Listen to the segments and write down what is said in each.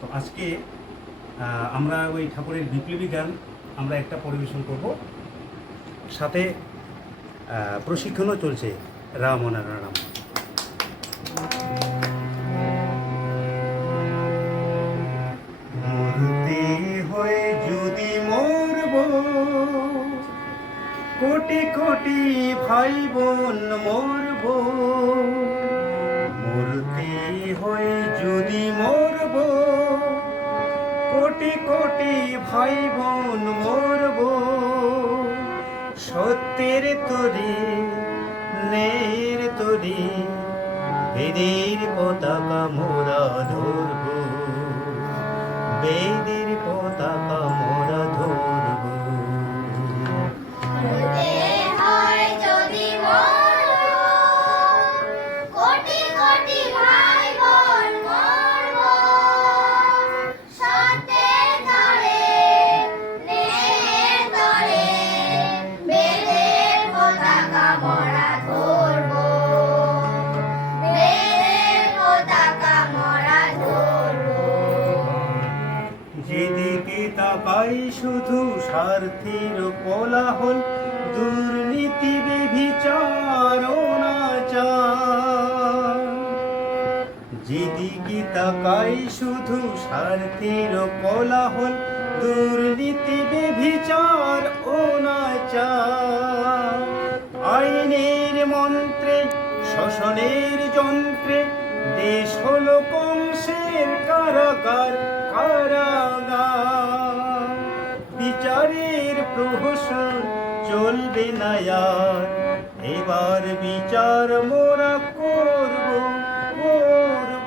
তো আজকে আমরা ওই ঠাকুরের বিপ্লবী গান আমরা একটা পরিবেশন করব, সাথে প্রশিক্ষণও চলছে রাম রাম। মরতে হয়ে যদি মরব, কোটি কোটি ভাই বোন মরব, মরতে হয়ে যদি মরব, কোটি কোটি ভাই বোন মরব, সত্যের তরি ন্যায়ের তরি বেদের পতাকা মোরা ধরব, বেদের পতাকা মোরা ধরব। যেদিকে তাকাই শুধু স্বার্থের কোলাহল, দুর্নীতি ব্যভিচার অনাচার। যেদিকে তাকাই শুধু স্বার্থের কোলাহল, দুর্নীতি ব্যভিচার অনাচার। আইনের মন্ত্রে শোষণের যন্ত্রে দেশ হলো কংসের কারাগার, কারাগার। বিচারের প্রহসন চলবে না আর, এবার বিচার মোরা করব করব।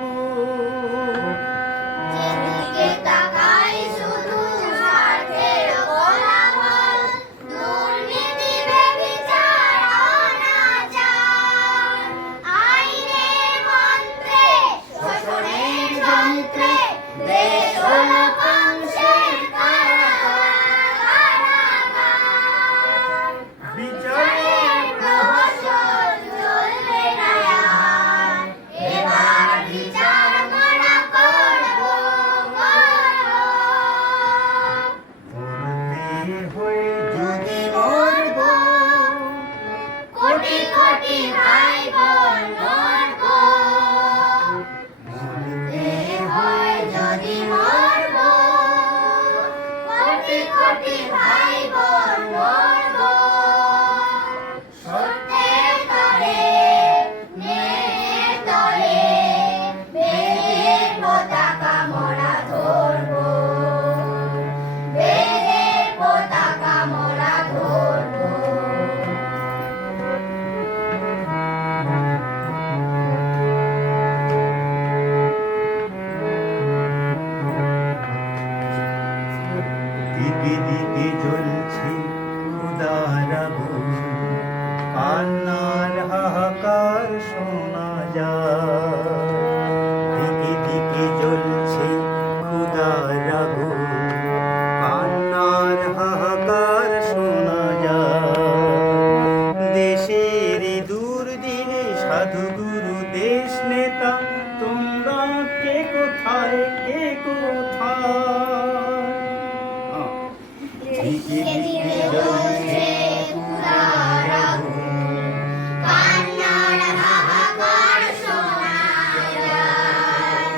দিকে দিকে জ্বলছে ক্ষুধার আগুন, কান্নার হাহাকার শোনা যায়। দিকে দিকে জ্বলছে ক্ষুধার আগুন, কান্নার হাহাকার শোনা যায়। দেশের দুর্দিনে সাধুগুরু দেশ নেতা, তোমরা কে কোথায় কে কোথায়? দিকে দিকে জ্বলছে ক্ষুধার আগুন, কান্নার হাহাকার শোনা যায়।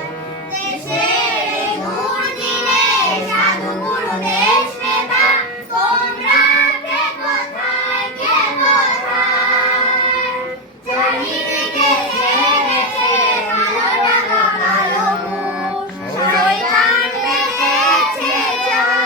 দেশের দুর্দিনে সাধুগুরু দেশ নেতা, তোমরা কে কোথায় কে কোথায়? চারিদিকে ছেড়েছে কালো টাকা কালো মুখ, শয়তান বেঁচেছে যায়।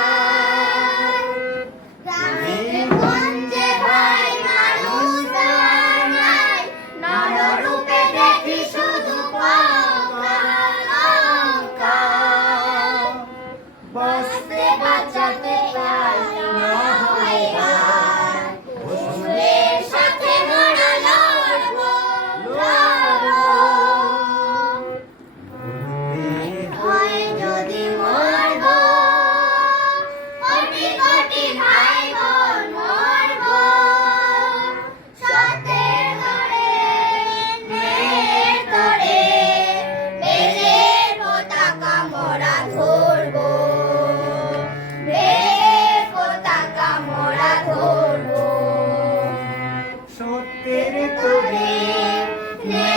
নে